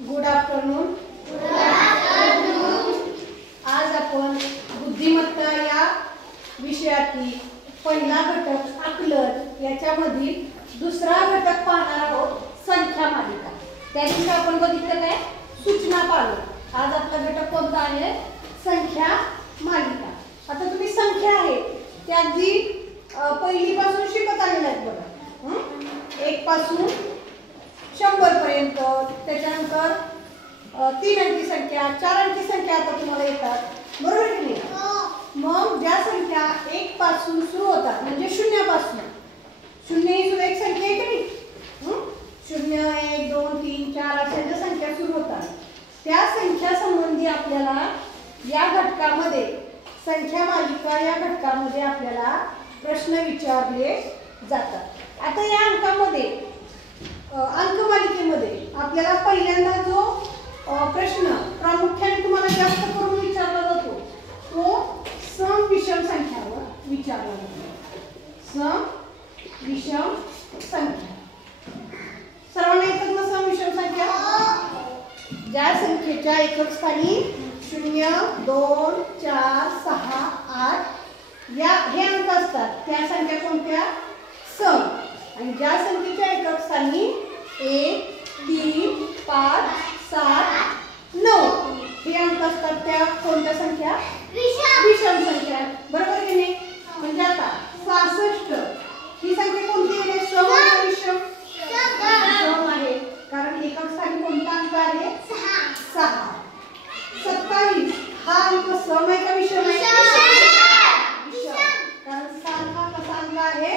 Good afternoon. आज आपण बुद्धिमत्ता या विषयातील पहिला घटक आकलन याच्यामधील दुसरा घटक पाहणार आहोत, संख्या मालिका. त्या दिवशी आपण बघितलं काय, सूचना पालन. आज आपला घटक कोणता आहे, संख्या मालिका. आता तुम्ही संख्या आहे त्या अगदी पहिलीपासून शिकत आलेल्या आहेत बघा. 1 पासून 100 पर्यंत, त्याच्यानंतर 3 अंकी संख्या, 4 अंकी संख्या आता तुम्हाला येतात, बरोबर की नाही. मग ज्या संख्या 1 पासून सुरू होतात म्हणजे शून्यापासून, शून्य ही सुद्धा एक संख्या आहे की नाही. 0 1 2 3 4 अशा ज्या संख्या सुरू होतात त्या संख्या संबंधी आपल्याला या घटकामध्ये, संख्या मालिका या घटकामध्ये आपल्याला प्रश्न विचारले जातात. आता या अंकामध्ये, अंकमालिकेमध्ये आपल्याला पहिल्यांदा जो प्रश्न प्रामुख्याने तुम्हाला जास्त करून विचारला जातो तो सम विषम संख्यावर विचारला जातो. सम विषम संख्या सर्वांना येतात ना. सम विषम संख्या ज्या संख्येच्या एकक स्थानी 0 2 4 6 8 या हे अंक असतात त्या संख्या कोणत्या, सम. आणि ज्या संख्येच्या एकक स्थानी 1 3 5 7 9 हे अंक असतात त्या कोणत्या संख्या, विषम संख्या, बरोबर की नाही. म्हणजे आता 66 ही संख्या कोणती आहे, सम की विषम, सम आहे कारण एकक स्थानी कोणता अंक आहे, 6. 27 हा अंक सम आहे का विषम आहे, विषम, कारण 7 हा कसा अंक आहे,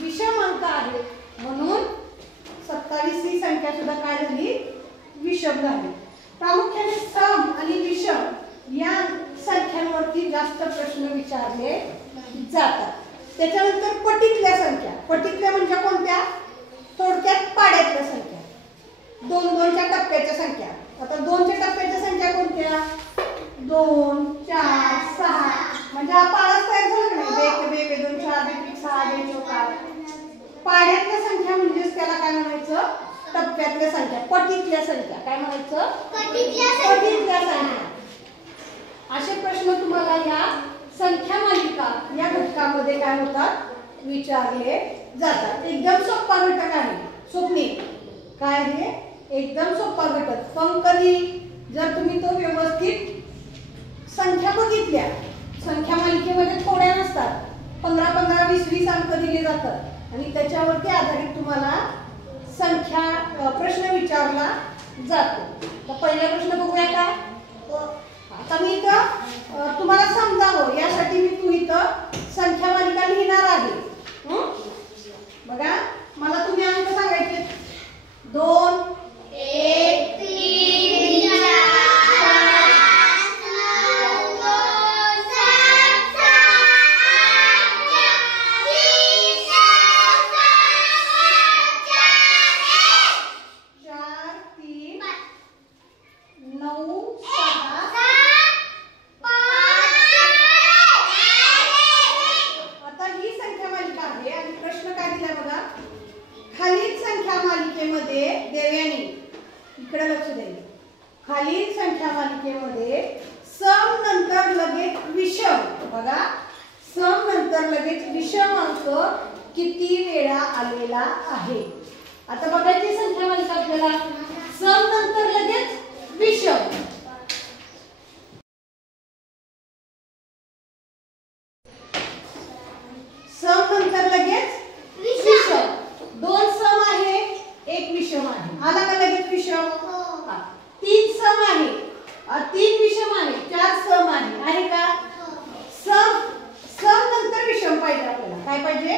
विषम अंक आहे. म्हणून 27 ही संख्या सुद्धा काय झाली, विषम झाली. प्रामुख्याने सम आणि विषम या संख्यांवरती जास्त प्रश्न विचारले जातात. त्याच्यानंतर पटीतल्या संख्या. पटीतल्या म्हणजे कोणत्या, थोडक्यात पाड्यातल्या संख्या, 2-2च्या टप्प्याच्या संख्या. आता 2च्या टप्प्याच्या संख्या कोणत्या, 2 4 6 म्हणजे हा पाडाच तयार झाला नाही. 1 2 2 4 2 6 2 4 8. पाड्यातल्या संख्या म्हणजेच त्याला काय म्हणायचं, टप्प्यातल्या संख्या, पटीतल्या संख्या. काय म्हणायचं, पटीतल्या संख्या. असे प्रश्न तुम्हाला या संख्या मालिका या घटकामध्ये काय होतात, विचारले जातात. एकदम सोपा घटक आहे. स्वप्ने काय आहे, एकदम सोपा घटक. पण कधी जर तुम्ही तो व्यवस्थित संख्या बघितल्या, संख्या मालिकेमध्ये थोड्या नसतात, 15-15 20-20 अंक दिले जातात आणि त्याच्यावरती आधारित तुम्हाला संख्या प्रश्न विचारला जातो. तर पहिला प्रश्न बघूया का. आता मी इथं तुम्हाला समजावं यासाठी मी तू इथं संख्या मालिका लिहिणार आहे. बघा, मला तुम्ही अंक सांगायचे 2 1 3 खालील संख्या मालिकेमध्ये सम नंतर लगेच विषम, बघा सम नंतर लगेच विषम अंक किती वेळा आलेला आहे. आता बघायची संख्या मालिका आपल्याला, सम नंतर लगेच विषम. सम नंतर लगेच विषम. 2 सम आहे, 1 विषम आहे. आला का लगेच विषम. 3 सम आहे, 3 विषम आहे, 4 सम आहे का. सम नंतर विषम पाहिजे आपल्याला. काय पाहिजे,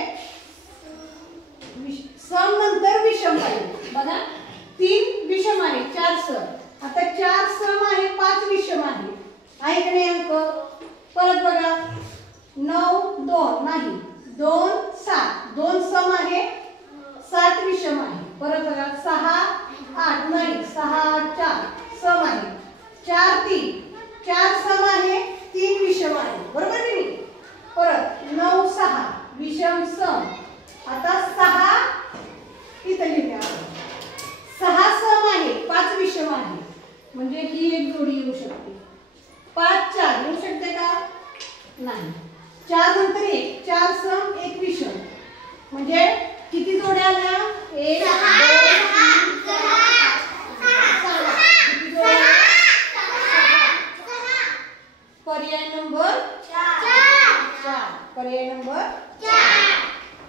सम नंतर विषम पाहिजे. बघा 3 विषम आहे, 4 सम. आता 4 सम आहे, 5 विषम आहे की नाही अंक. परत बघा 9 2 नाही, 2 7 2 सम आहे, 7 विषम आहे. परत बघा 6 8 नाही, 6 4 सम आहे. 4 3 4 सम आहे, 3 विषम आहे, बरोबर की नाही. परत 9 6 विषम सम. आता 6 इथे लिहूया, 6 सम आहे, 5 विषम जोडी येऊ शकते. 5 4 येऊ शकते का? नाही. 4 नंतर 1, 4 सम 1 विषम, म्हणजे किती जोड्या आल्या? 1 2 3 4 पर्याय नंबर 4. पर्याय नंबर 4.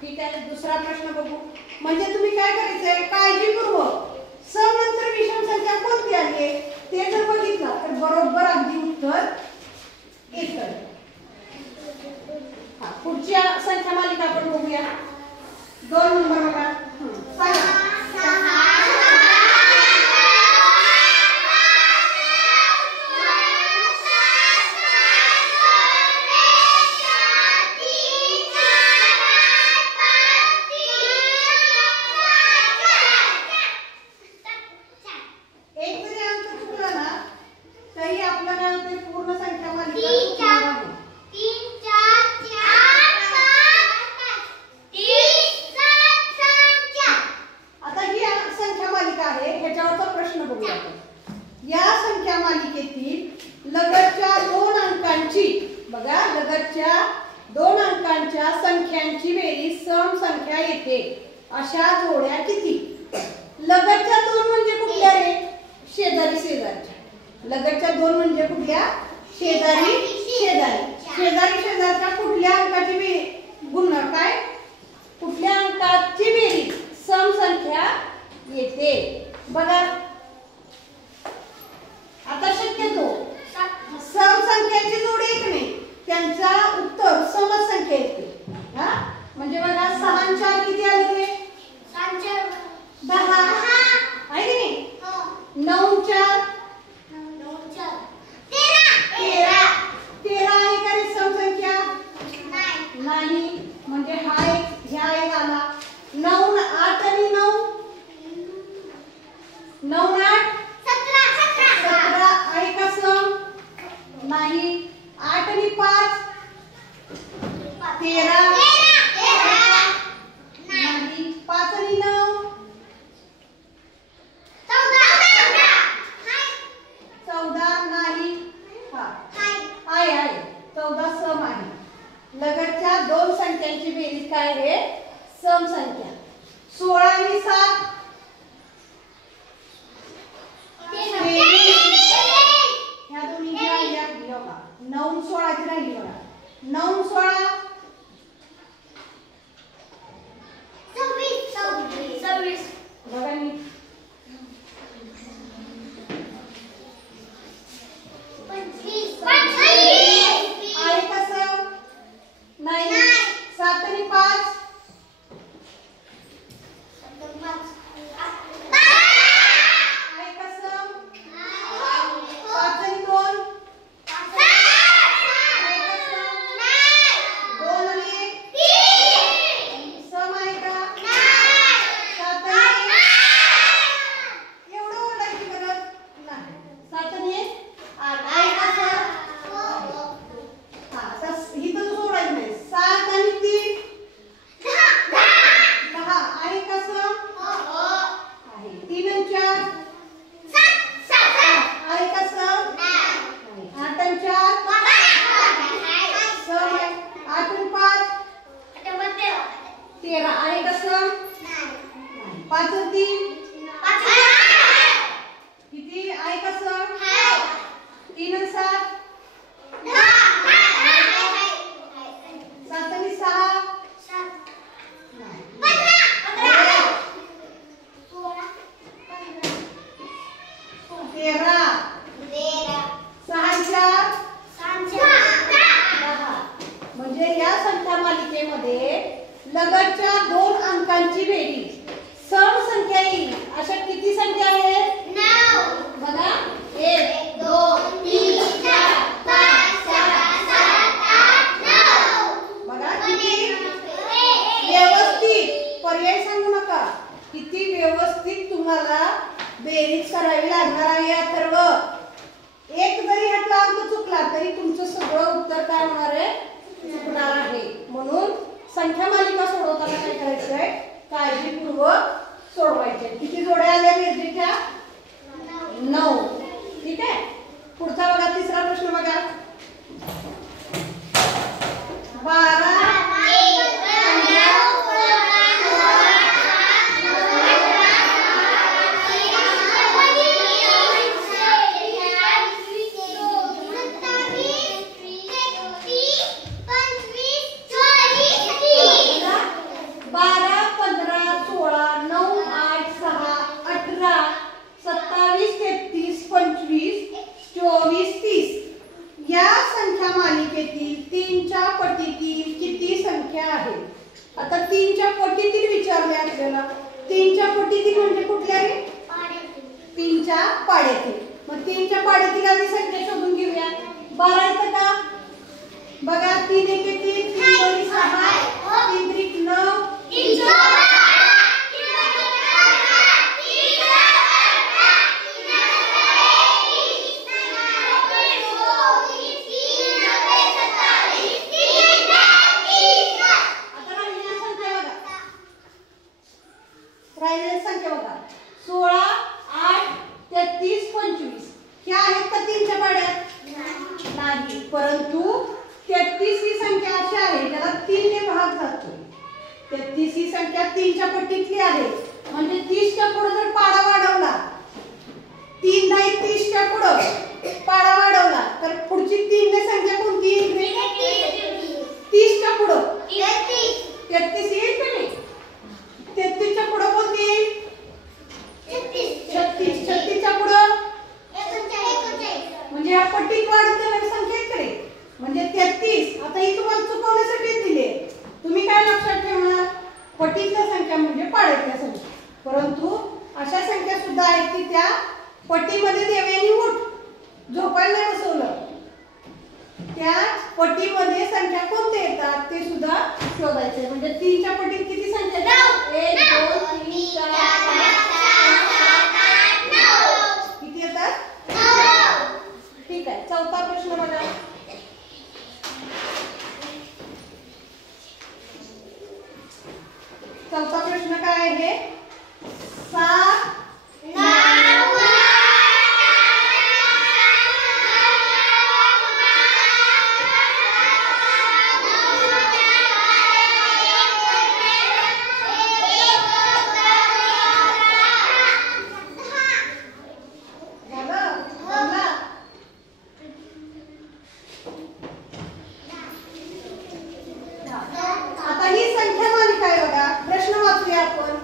ठीक आहे. दुसरा प्रश्न बघू. म्हणजे तुम्ही काय करायचंय, काळजीपूर्वक सम नंतर विषम संख्या कोणती आली ते जर बघितलं तर बरोबर अगदी उत्तर येतं. पुढची संख्या मालिका आपण बघूया. 2 नंबर बघा. संख्यांची बेरीज सम संख्या येते अशा जोड्या किती? लगतच्या 2 म्हणजे कुठल्या रे? शेजारी शेजारच्या. लगतच्या 2 म्हणजे कुठल्या? शेजारी शेजारी. शेजारी शेजारच्या कुठल्या अंकाची गुणन काय? कुठल्या अंकाची बेरीज सम संख्या येते? बघा आता शक्यतो सम संख्याची जोडी एक नाही, त्यांचा उत्तर समच संख्या येते. हा म्हणजे बघा 6 आणि 4 किती आले? 10 आहे की नाही? 9 आणि 4 13 आहे का रे सम संख्या? नाही. म्हणजे हा एक ह्या एक आला. 9 8 आणि 9 9 8 17 आहे का सम? नाही. 8 आणि 5 13 नाही. 5 आणि 9 14 नाही. आहे 14 सम आहे. लगतच्या 2 संख्यांची बेरीज काय आहे? सम संख्या. 16 आणि 7 ह्या दोन्हीची राहिली आपली बघा. 9 आणि 16 ची राहिली बघा. 9 आणि 16 26 बघा नी. आहे कसं? नाही. 7 आणि 5 आहे कसं? 5 आणि 2 आहे कसं? 2 आणि 1 सम आहे का? 7 आणि 1 एवढं ओरडायची गरज नाही. 7 आणि 1 आहे कसं? ही तर सोडायचं नाही. 7 आणि 3 10 आहे कसं? आहे. 3 आणि 4 आहे कसं? नाही. 8 आणि 4 सम आहे. 8 आणि 5 13 आहे कसं? नाही. 5 आणि 3 किती आहे कसं? 3 आणि 7 7 आणि 6 13 6 आणि 4 10. म्हणजे या संख्या मालिकेमध्ये लगतच्या 2 अंकांची बेरीज सम संख्या येईल अशा किती संख्या आहेत? 9. बघा 1 2 3 4 5 6 7 8 9. बघा किती व्यवस्थित. पर्याय सांगू नका. किती व्यवस्थित तुम्हाला बेरीज करावी लागणार आहे. अथर्व एक जरी ह्यातला अंक चुकला तरी तुमचं सगळं उत्तर काय होणार आहे? चुकणार आहे. म्हणून संख्या मालिका सोडवताना काय करायचंय? काळजीपूर्वक सोडवायचे. किती जोड्या आल्या बेरजेच्या? 9. ठीक आहे. 3च्या पाड्यातील. मग 3च्या पाड्यातील आधी संख्या शोधून घेऊया. 12 येतं का? बघा 3 1 3 3 2 6 3 3 9 राहिलेल्या संख्या बघा 16 8 33 25 ह्या आहेत का 3च्या पाड्यात? नाही. परंतु 33 ही संख्या अशी आहे ज्याला 3 ने भाग जातो. 33 ही संख्या 3च्या पट्टीतली आहे. म्हणजे 30च्या पुढे जर पाडा वाढवला 3 नाही 30च्या पुढे पाडा वाढवला तर पुढची 3 ने संख्या कोणती येईल? 30च्या पुढे 33 येईल का नाही? 33च्या पुढे कोणती येईल? 36. 36च्या पुढे म्हणजे या पट्टीत वाढत जाणारी संख्या इकडे म्हणजे 33. आता ही तुम्हाला चुकवण्यासाठी दिली. तुम्ही काय लक्षात ठेवणार? पट्टीतल्या संख्या म्हणजे पाड्यातल्या संख्या. परंतु अशा संख्या सुद्धा आहेत की त्या पट्टीमध्ये देव्यानी उठ झोपायला बसवलं त्या पट्टीमध्ये संख्या कोणत्या येतात ते सुद्धा शोधायचे. म्हणजे 3च्या पट्टीत किती संख्या येतात? 1 2 3 4 5 किती येतात? 9. ठीक आहे. चौथा प्रश्न बघा. चौथा प्रश्न काय आहे? 7 आता ही संख्या मालिका आहे बघा. प्रश्न वाचूया आपण.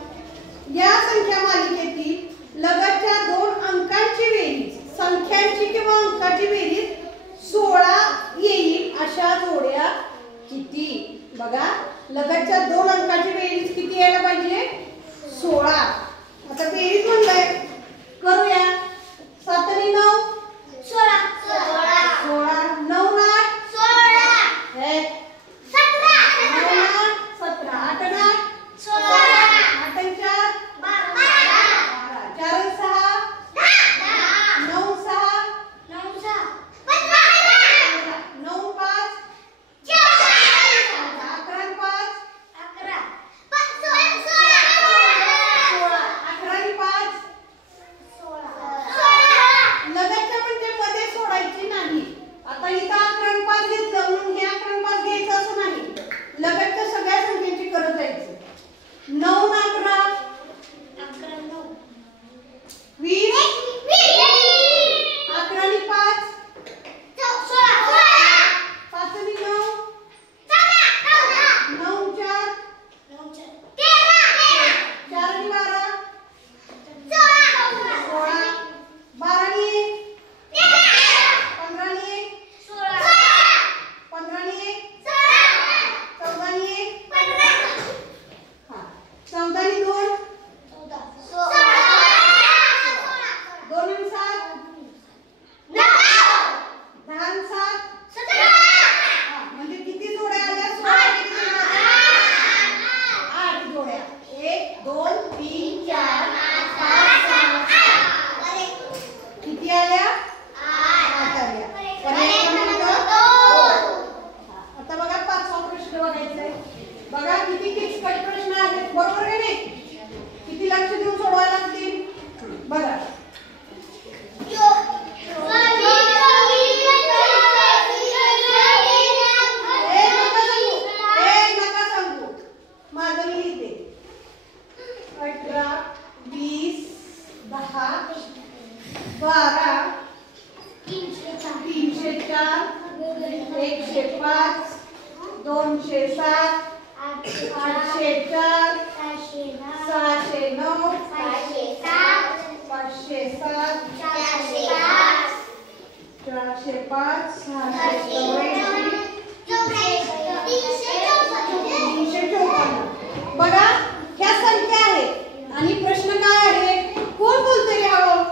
या संख्या मालिकेतील लगतच्या 2 अंकांची बेरीज संख्यांची किंवा अंकाची बेरीज 16 येईल अशा जोड्या किती? बघा लगतच्या 2 अंकाची बेरीज किती यायला पाहिजे? 16. आता बेरीज म्हणलंय करूया. 7 आणि 9 16 9 8 16 बघा ह्या संख्या आहेत आणि प्रश्न काय आहे? कोण बोलतोय हवं?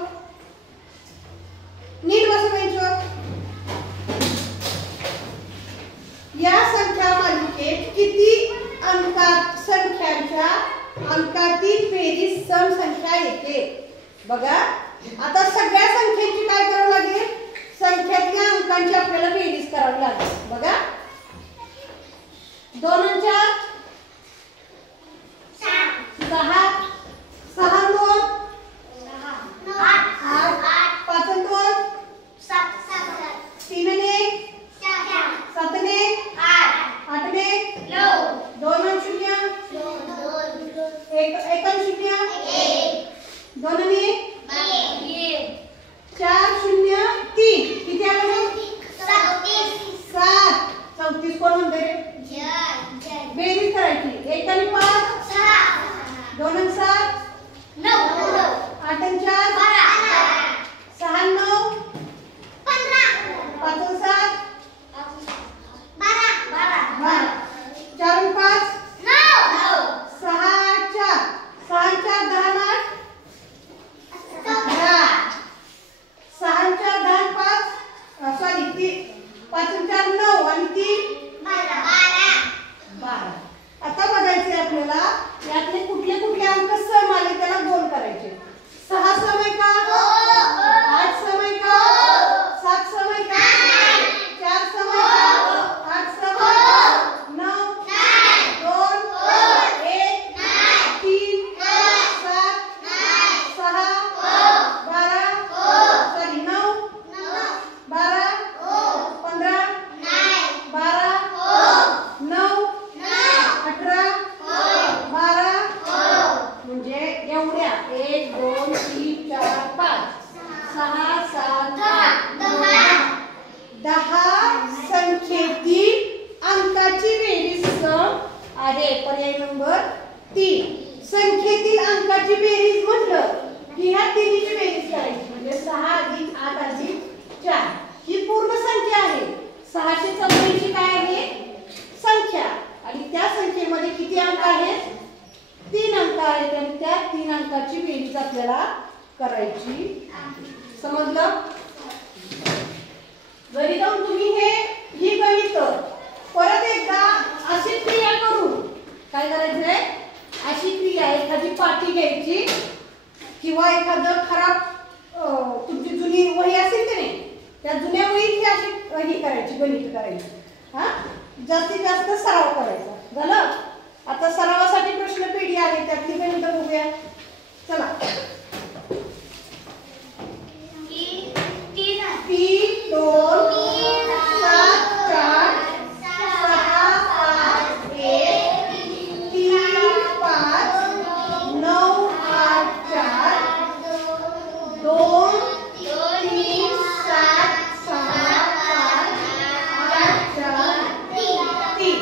करायची. समजलं? घरी जाऊन तुम्ही ही गणित परत एकदा अशी क्रिया करून काय करायचंय, अशी क्रिया एखादी पाटी घ्यायची किंवा एखादं खराब तुमची जुनी वही असेल की नाही, त्या जुन्या वहीची अशी ही करायची, गणित करायची. हा, जास्तीत जास्त सराव करायचा. झालं? आता सरावासाठी प्रश्नपेढी आहे, त्यातली गणित बघूया. चला. 3 2 7 4 6 5 1 3 5 9 8 4 2 3 7 6 5 8 4 3.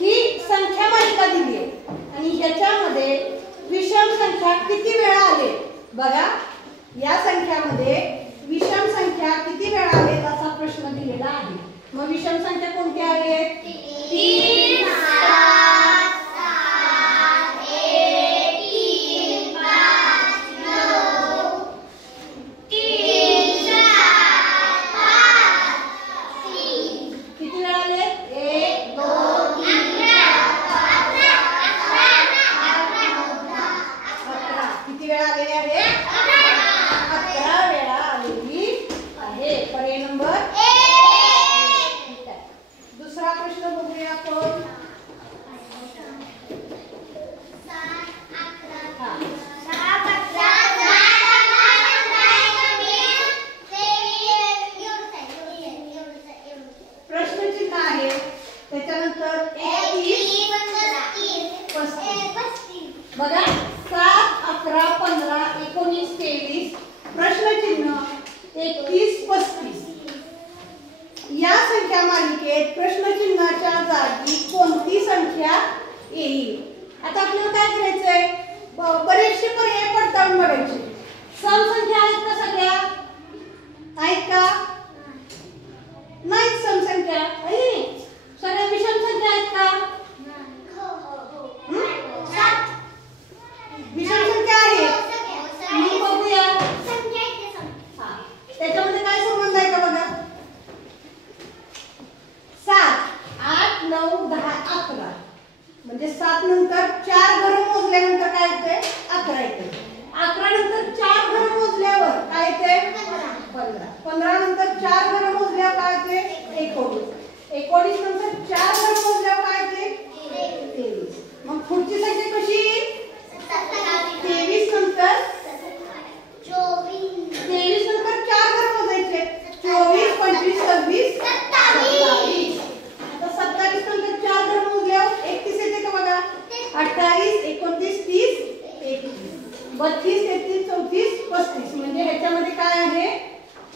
ही संख्या मालिका दिली आहे आणि ह्याच्यामध्ये विषम संख्या किती वेळा आले बघा. या संख्यामध्ये विषम संख्या किती वेळा आलेत असा प्रश्न दिलेला आहे. मग विषम संख्या कोणत्या आहेत? 3 7 7 1 3 5 9 3 4 5 3. किती वेळा आलेत? 1 2 3 11. किती वेळा आलेले आहे? 11 वेळा आलेली आहे. पर्याय नंबर 1. दुसरा प्रश्न बघूया आपण. प्रश्नचिन्ह आहे, त्याच्यानंतर 31 35. बघा 7 11 15 19 23. प्रश्नचिन्ह 31 35. या संख्या मालिकेत प्रश्नचिन्हाच्या जागी कोणती संख्या येईल? आता आपल्याला काय करायचंय, बरेचसे पर्याय पडताळून बघायचे. सम संख्या आहेत का सगळ्या? आहेत का? नाहीत सम संख्या. सगळ्या विषम संख्या आहेत का? विषम संख्या आहे. मग बघूया त्याच्यामध्ये काय संबंध आहे का बघा. 7 8 9 10 11 म्हणजे 7 नंतर 4 घरं मोजल्यानंतर काय येते? 11 येते. 11 नंतर 4 घरं मोजल्यावर काय येते? 15. 15 नंतर 4 घरं मोजल्यावर काय येते? 19. 19 नंतर 4 घरं मोजल्यावर काय येते? 23. मग पुढची संख्या कशी येईल? 23 नंतर 23 नंतर 4 घरं मोजायचे. 24 25 26 27. आता 27 नंतर 4 घरं मोजल्यावर 31 येते का बघा. 28 29 30 31 32 33 34 35. म्हणजे ह्याच्यामध्ये काय आहे?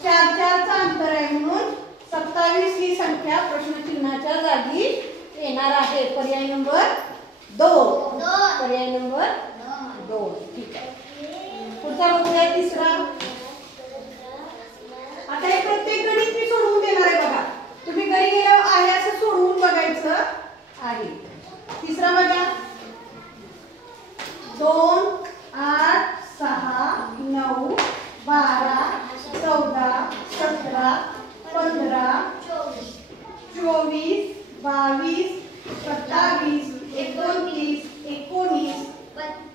4 4 चा अंतर आहे, म्हणून 27 ही संख्या प्रश्नचिन्हाच्या जागी येणार आहे. पर्याय नंबर 2. पर्याय नंबर 2. ठीक आहे. पुढचा बघूया तिसरा. आता हे प्रत्येक गणित मी सोडवून देणार आहे बघा. तुम्ही घरी गेल्यावर आहे असं सोडवून बघायचं आहे. तिसरा बघा. 2 8 6 9 12 14 17 15 24 22 27 29 19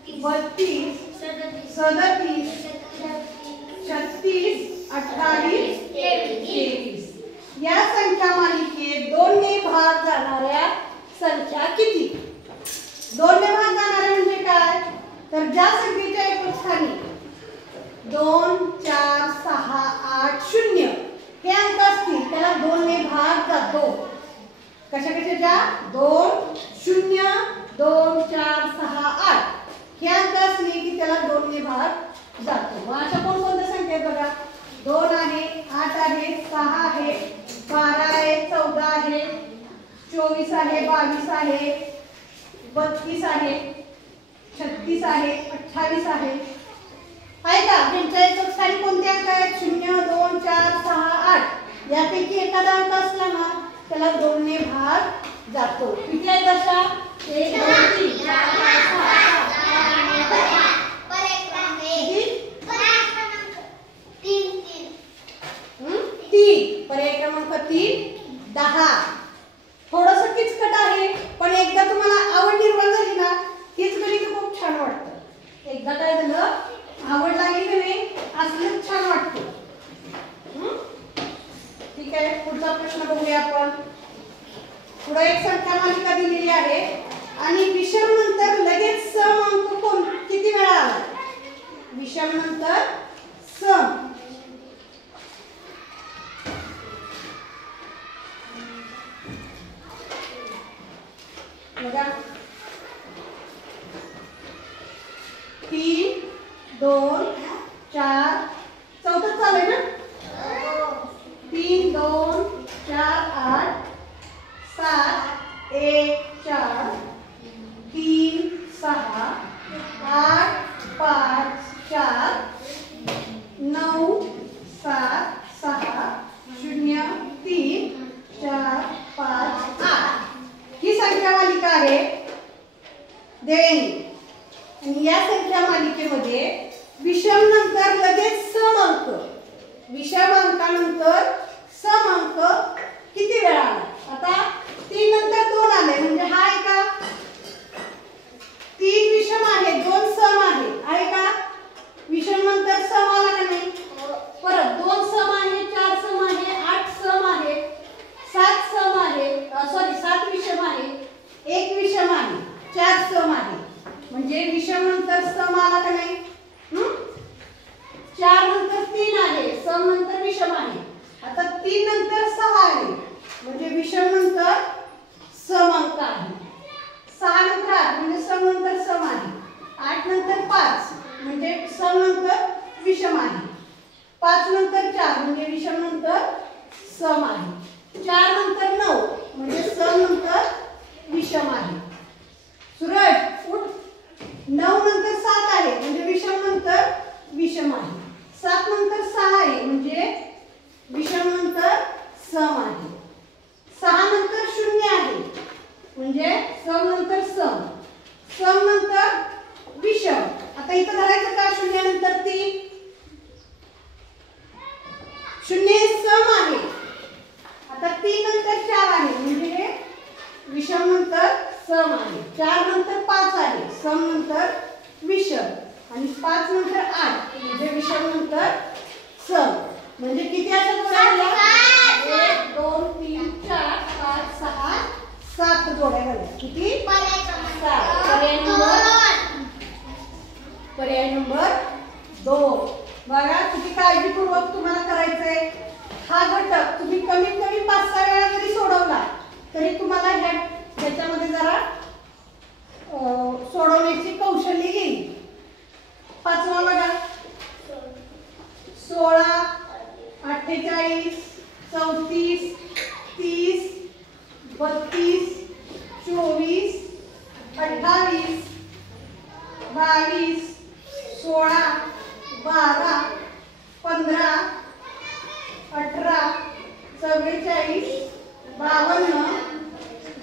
32 37 36 28 23. या संख्या मालिकेत 2 ने भाग जाणाऱ्या संख्या किती? 2 ने भाग जाणारे म्हणजे काय? तर ज्या संख्येच्या एकक स्थानी 2 4 6 8 0 हे अंक असतील त्याला 2 ने भाग जातो. कशा कशाच्या? 2 0 2 4 6 8 हे अंक असले की त्याला 2 ने भाग जातो. मग अशा कोणकोणत्या संख्या आहेत बघा. 2 आहे, 8 आहे, 6 आहे, 12 आहे, 14 आहे, 24 आहे, 22 आहे, 32 आहे, 36 आहे, 28 आहे. आहे का? त्यांच्या एकक स्थानी कोणते अंक आहेत? 0 2 4 6 8. यापैकी एखादा अंक असला ना त्याला 2 ने भाग जातो. किती आहेत अशा? 1 2 3 4 5 6 7 8 9 10. 3 10. थोडंसं किचकट आहे, पण एकदा तुम्हाला आवड निर्माण झाली ना, हेच गणित खूप छान वाटतं. एकदा काय झालं, आवड लागली की नाही, असलंच छान वाटतं. ठीक आहे, पुढचा प्रश्न बघूया आपण. पुढे एक संख्या मालिका दिलेली आहे आणि विषम नंतर लगेच सम अंक किती वेळा आला? विषम नंतर सम. बघा 3 2 4 चौथं चालेल ना. 3 2 4 8 7 1 4 3 6 8 5 4 9 7 6 0 3 4 5 8 ही संख्या मालिका आहे देवेनी. आणि या संख्या मालिकेमध्ये विषम नंतर लगेच सम अंक, विषम अंकानंतर सम अंक किती वेळा आला? आता 3 नंतर 2 आले म्हणजे हा आहे का? 3 विषम आहे, 2 सम आहे का? विषम नंतर सम आला का नाही? परत 2 सम आहे, 4 सम आहे, 8 सम आहे, 7 सम आहे, सॉरी 7 विषम आहे, 1 विषम आहे, 4 सम आहे. म्हणजे विषम नंतर सम आला का नाही? 4 नंतर 3 आहे, सम नंतर विषम आहे. आता 3 नंतर 6 आहे म्हणजे विषम नंतर सम अंक आहे. 6 नंतर 8 म्हणजे सम नंतर सम आहे. 8 नंतर 5 म्हणजे सम नंतर विषम आहे. 5 नंतर 4 म्हणजे विषम नंतर सम आहे. 4 नंतर 9 म्हणजे सम नंतर विषम आहे. सूरज उठ. 9 नंतर 7 आहे म्हणजे विषम नंतर विषम आहे. 7 नंतर 6 आहे म्हणजे विषम नंतर सम आहे. 6 नंतर 0 आहे म्हणजे सम नंतर सम, सम नंतर विषम. आता इथं धरायचं का 0 नंतर 3? 0 सम आहे. आता 3 नंतर 4 आहे म्हणजे विषम नंतर सम आहे. 4 नंतर 5 आहे, सम नंतर विषम. आणि 5 नंतर 8 म्हणजे विषम नंतर सम. म्हणजे किती अशा जोड्या झाल्या? 1 2 3 4 5 6 7 जोड्या झाल्या. किती? 7. पर्याय नंबर 2. बघा किती काळजीपूर्वक तुम्हाला करायचंय. हा घटक तुम्ही कमीत कमी 5-6 वेळा जरी सोडवला तरी तुम्हाला ह्याच्यामध्ये जरा सोडवण्याची कौशल्य येईल. 5वा बघा 16 48 34 30 32 24 28 22 16 12 15 18 44 52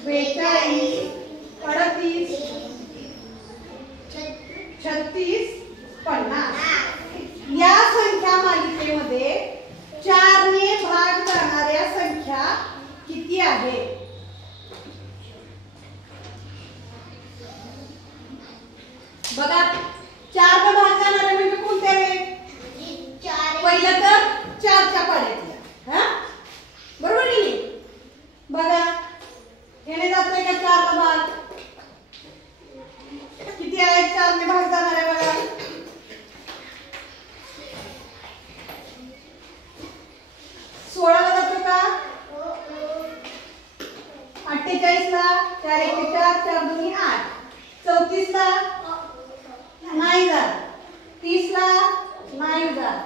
42 38 36 50. या संख्या मालिकेमध्ये 4 ने भाग जाणाऱ्या संख्या किती आहे? बघा 4 ने भाग जाणारे म्हणजे कोणते रे? पहिलं तर 4च्या पाड्यातल्या. हा बरोबर की नाही? बघा याने जातोय का 4 ला भाग? किती आहे 4 ने भाग जाणार आहे बघा? 16 ला जातो का? 48 ला 4 1 4 4 2 8. 34 ला नाही जात. 30 ला नाही जात.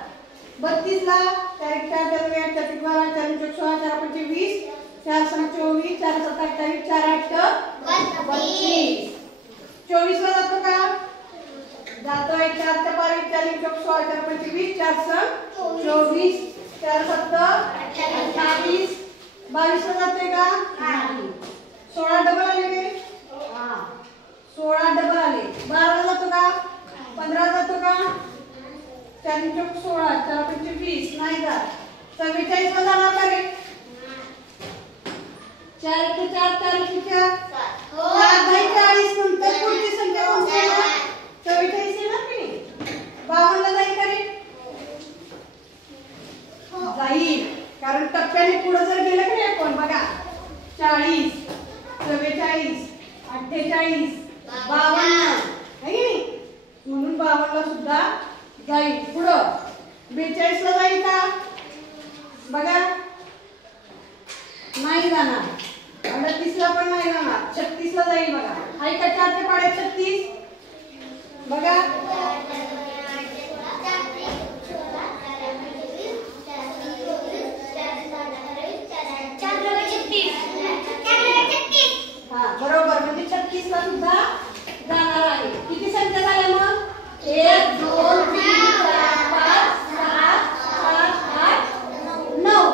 32 ला 4 1 4 4 2 8 4 3 12 4 4 16 4 5 20 4 6 24 4 7 28 4 8 32. 24 ला जातो का? जातोय. 4 च्या पारी 4 1 16 4 5 20 4 6 24 4 7 28. 22 ला जातोय का? नाही. 16 डबल आले का? हां 16 डबल आले. 12 ला जातो का? 15 ला जातो का? 4 1 16 4 5 20 नाही जात. 44 ला जाणार का रे? 4 × 4 4 × 4 40 नंतर पुढची संख्या कोणती आहे? 44 आहे ना की 52 ला जाईल का रे? जाईल, कारण टप्प्याने पुढे जर गेलं की नाही आपण बघा 40 44 48 52 आहे की नाही, म्हणून 52 ला सुद्धा जाईल. पुढं 42 ला जाईल का बघा? नाही जाणार. 38 ला पण नाही जाणार. 36 ला जाईल बघा. आहे का 4 च्या पाड्यात 36? बघा हा बरोबर, म्हणजे 36 ला सुद्धा जाणार आहे. किती संख्या झाल्या मग? 1 2 3 4 5 6 7 8 9.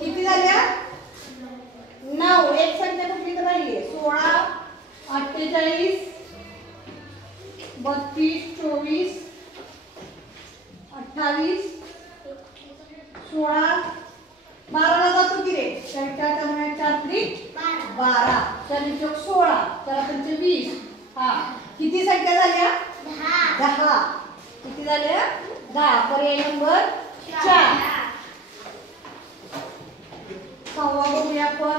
किती झाल्या? 9. एक संख्या कुठली तर राहिली आहे? 16 48 32 24 28 16 12 ला जातो की रे? 4 4 3 12 4 चौक 16 4 पंच 20. हा किती संख्या झाल्या? 10. किती झाल्या? 10. पर्याय नंबर 4. सहावा बघूया आपण.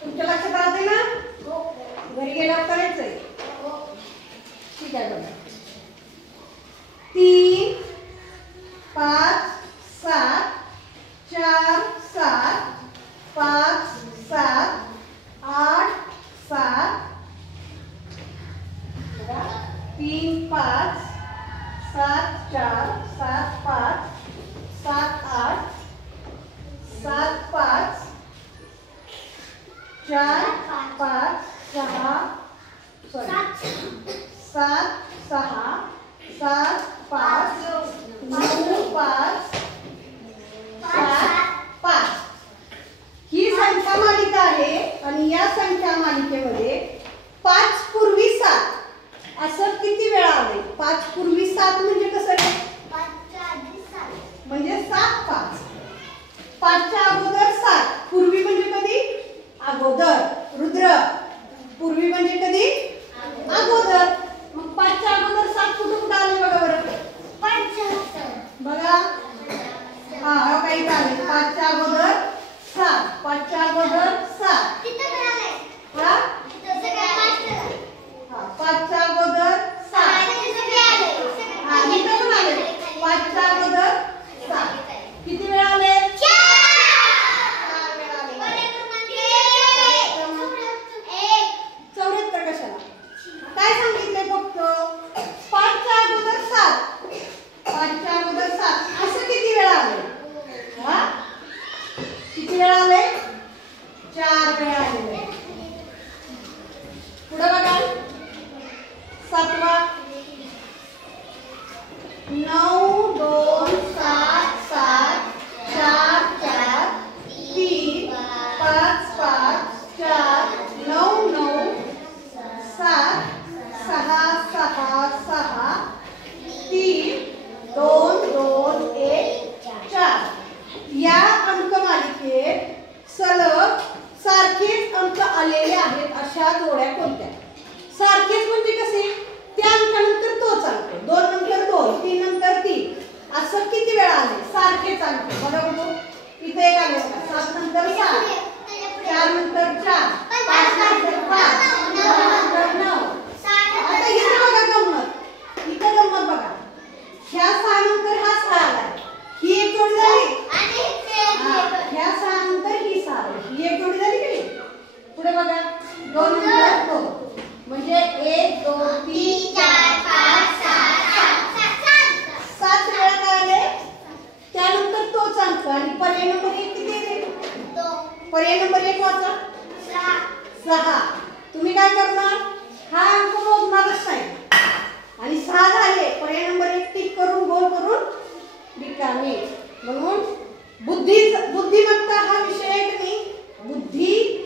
तुमच्या लक्षात राहते ना? घरी गेल्यावर करायचंय. ठीक आहे बघा. 3 5 7 4 7 5 7 8 7 3 5 7 4 7 5 7 8 7 5 4 5 6 7 6 7 5 9 5 7 5. ही संख्या मालिका आहे आणि या संख्या मालिकेमध्ये 5 पूर्वी 7 असं किती वेळा आले? 5 पूर्वी 7 म्हणजे कसं रे? म्हणजे 7 5. 5 च्या अगोदर 7. पूर्वी म्हणजे कधी? अगोदर. रुद्र पूर्वी म्हणजे कधी? अगोदर. मग 5 च्या अगोदर 7 कुठे कुठे आले बघा बरं? बघा हा काही आले. 5 च्या अगोदर 7. 5 च्या अगोदर 7. हा 5 च्या अगोदर 7. हा इथं पण आले. 5 च्या अगोदर 7. किती वेळा आले? 4 वेळा आले. 74 कशाला? काय सांगितले फक्त? 5 च्या अगोदर 7. 5 च्या अगोदर 7 असं किती वेळा आले? हा किती वेळा आले? 4 वेळा आले. पुढे बघा. 7वा 9 2 7 7 4 4 3 5 5 4 9 9 7 6 6 6 3 2 2 1 4. या अंकमालिकेत सलग सारखेच अंक आलेले आहेत अशा जोड्या कोणत्या? सारखेच म्हणजे कसे? त्या अंकानंतर तोच अंक, 2 नंतर 2, 3 नंतर 3 असं किती वेळा आले? सारखेच अंक. बरोबर. इथे एक आले बघा. 7 नंतर 7, 4 नंतर 4, 5 नंतर 5, 9 नंतर 9. आता इथे बघा गंमत. इथे गंमत बघा. ह्या 6 नंतर हा 6 आला. ही एक जोडी झाली. ह्या 6 नंतर ही 6 आली. ही एक जोडी झाली की नाही? पुढे बघा. 2 नंतर 2 म्हणजे 1 2 3 4 5 6 7 वेळा काय आले? त्यानंतर तोच अंक. आणि पर्याय नंबर 1 किती आहे? पर्याय नंबर 1 वाचा. 6. तुम्ही काय करणार? हा अंक मोजणारच नाही. आणि 6 झाले. पर्याय नंबर 1 टिक करून गोल करून रिकामी. म्हणून बुद्धिमत्ता हा विषय आहे की नाही? बुद्धी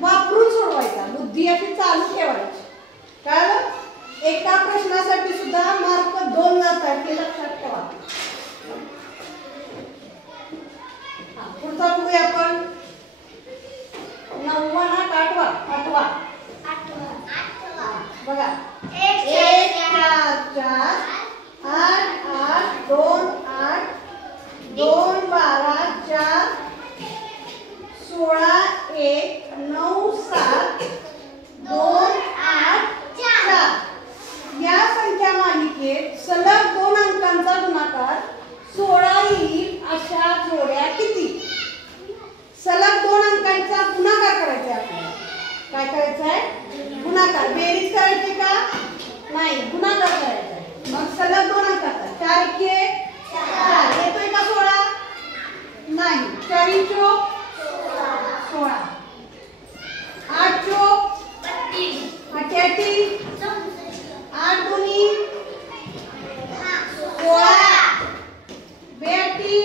वापरून सोडवायचा. बुद्धी अशी चालू ठेवायची. कळलं? एका प्रश्नासाठी सुद्धा मार्क 2 जातात हे लक्षात ठेवा. पुढचा बघूया आपण. 9 ना 8वा बघा. 1 4 4 8 8 2 8 2 12 4 16 1 9 7 2 8 4. या संख्या मालिकेत सलग 2 अंकांचा गुणाकार 16 येईल अशा जोड्या किती? सलग 2 अंकांचा गुणाकार करायचा आपल्याला. काय करायचं आहे? गुणाकार. बेरीज करायची का? नाही, गुणाकार करायचा आहे. मग सलग 2 अंकाचा 4 1 4 येतोय का 16? नाही. 4 चोक 16. 8 चोक 32. 8 8 दोन्ही 16. 82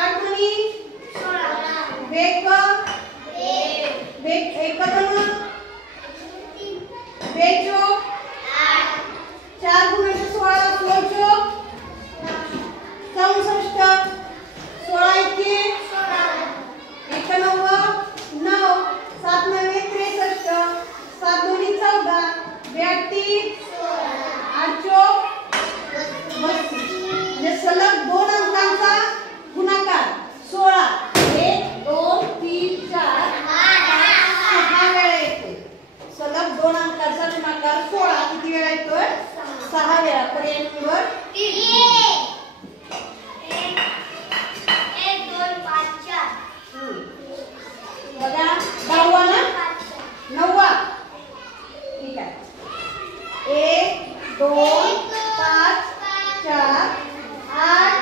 8 दोन्ही 1 1 दोन 2 चोक 4 गुणिले 16 16 चोक 64. 16 1 1 9 9 7 9 63. 7 दोन्ही 14. 82 8 चोक 32. म्हणजे सलग 2 अंकांचा गुणाकार 16 1 2 3 4 6 वेळा येतो. सलग 2 अंकांचा गुणाकार 16 किती वेळा येतोय? 6 वेळा. पर्याय नंबर 1 2 5 4. बघा 10वा ना 9वा. ठीक आहे. 1 2 5 4 8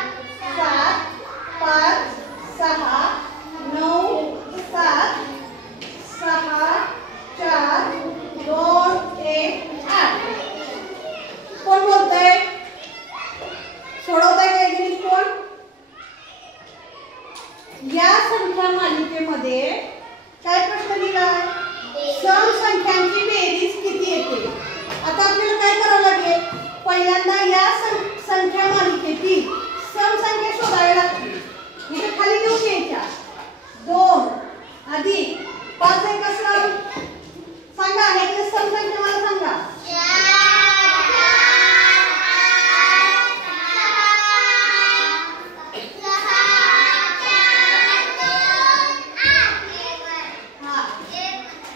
7 5 6 9 7 6 4 2 1 8. कोण बोलतंय? सोडवताय काय गणित कोण? या संख्या मालिकेमध्ये काय प्रश्न दिलाय? सम संख्यांची बेरीज किती येते? आता आपल्याला काय करावं लागेल? पहिल्यांदा या संख्या मालिकेतील सम संख्या शोधाव्या लागतील. इथे खाली लिहून घ्यायच्या. 2 अधिक 5 1 असणार. सांगा यातले सम संख्या मला सांगा. 4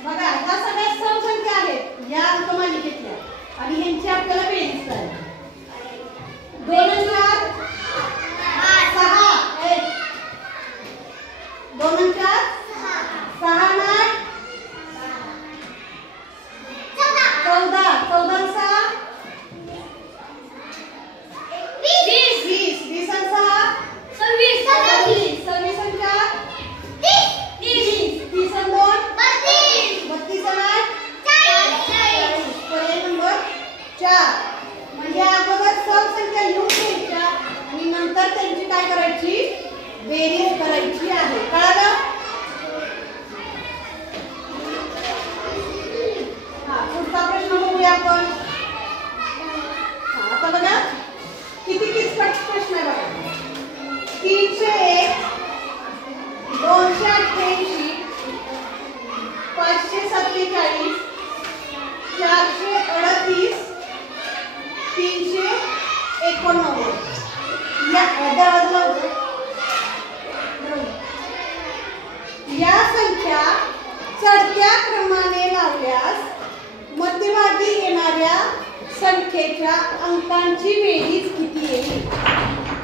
बघा ह्या सगळ्या सम संख्या आहेत या अंकमालिकेतल्या आणि ह्यांची आपल्याला बेरीज करायची. 2 आणि 4 6 2 आणि 4 6 आणि 8 14 14 आणि 6 20 20 आणि 6 26 26 आणि 4 30 30 आणि 2 32 आणि 8 40. पर्याय नंबर 4. म्हणजे अगोदर सम संख्या लिहून घ्यायच्या आणि नंतर त्यांची काय करायची? बेरीज करायची आहे. कळलं? पुढचा प्रश्न बघूया आपण. आता बघा किती किचकट प्रश्न आहे बघा. 301 288 547 438 389. या संख्या चढत्या क्रमाने लावल्यास मध्यभागी येणाऱ्या संख्येच्या अंकांची बेरीज किती येईल?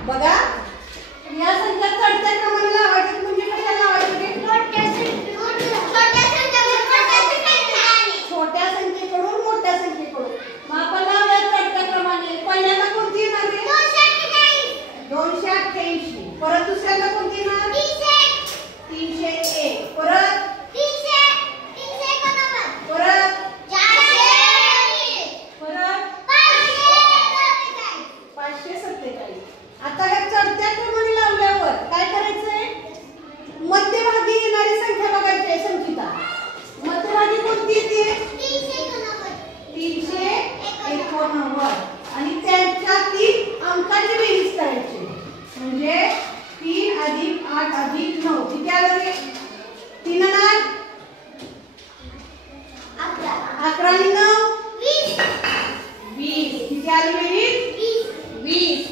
बघा या संख्या चढत्या क्रमाने लावायच्या म्हणजे कशा लावायच्या? छोट्या संख्येकडून मोठ्या संख्येकडून. मग आपण लावूया चढत्या क्रमाने. पहिल्यांदा कोणती येणार आहे? 288. परत दुसऱ्यांदा कोणती येणार? 301. परत 547. आता ह्या चढत्या क्रमाने लावल्यावर काय करायचंय?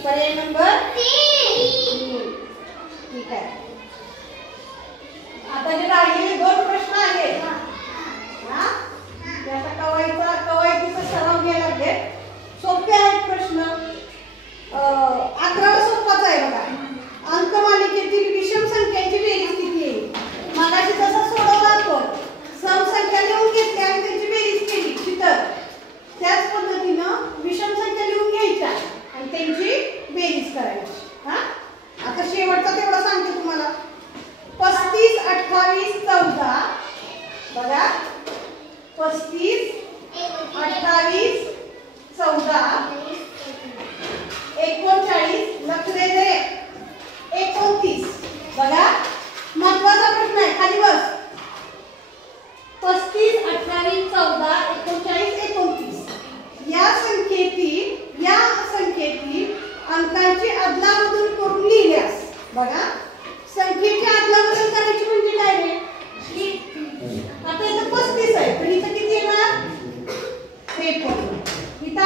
पर्याय नंबर तीन. ठीक आहे. आता जे राहिलेले 2 प्रश्न आहेत हा ते आता कवायतीचा सराव घ्यायला लागले. सोपे आहेत प्रश्न. 11वा सोपाच आहे बघा. अंकमालिकेतील विषम संख्यांची बेरीज किती येईल? मागाशी जसा सोडवला आपण सम संख्या लिहून घेतल्या आणि त्यांची बेरीज केली चित्र, त्याच पद्धतीनं विषम संख्या लिहून घ्यायच्या आणि त्यांची बेरीज करायची. हा आता शेवटचा तेवढा सांगते तुम्हाला. 35, 28, 14 बघा. 35, 28, 14, 39 लक्ष दे 29 बघा. महत्वाचा प्रश्न आहे, खाली बस. 35, 28, 14, 39, 29 या संख्येतील अंकांची अदलाबदल करून लिहिल्यास बघा. संख्येची अदलाबदल करायची म्हणजे काय रे? आता इथं 35 आहे तर इथं किती येणार? 53. इथं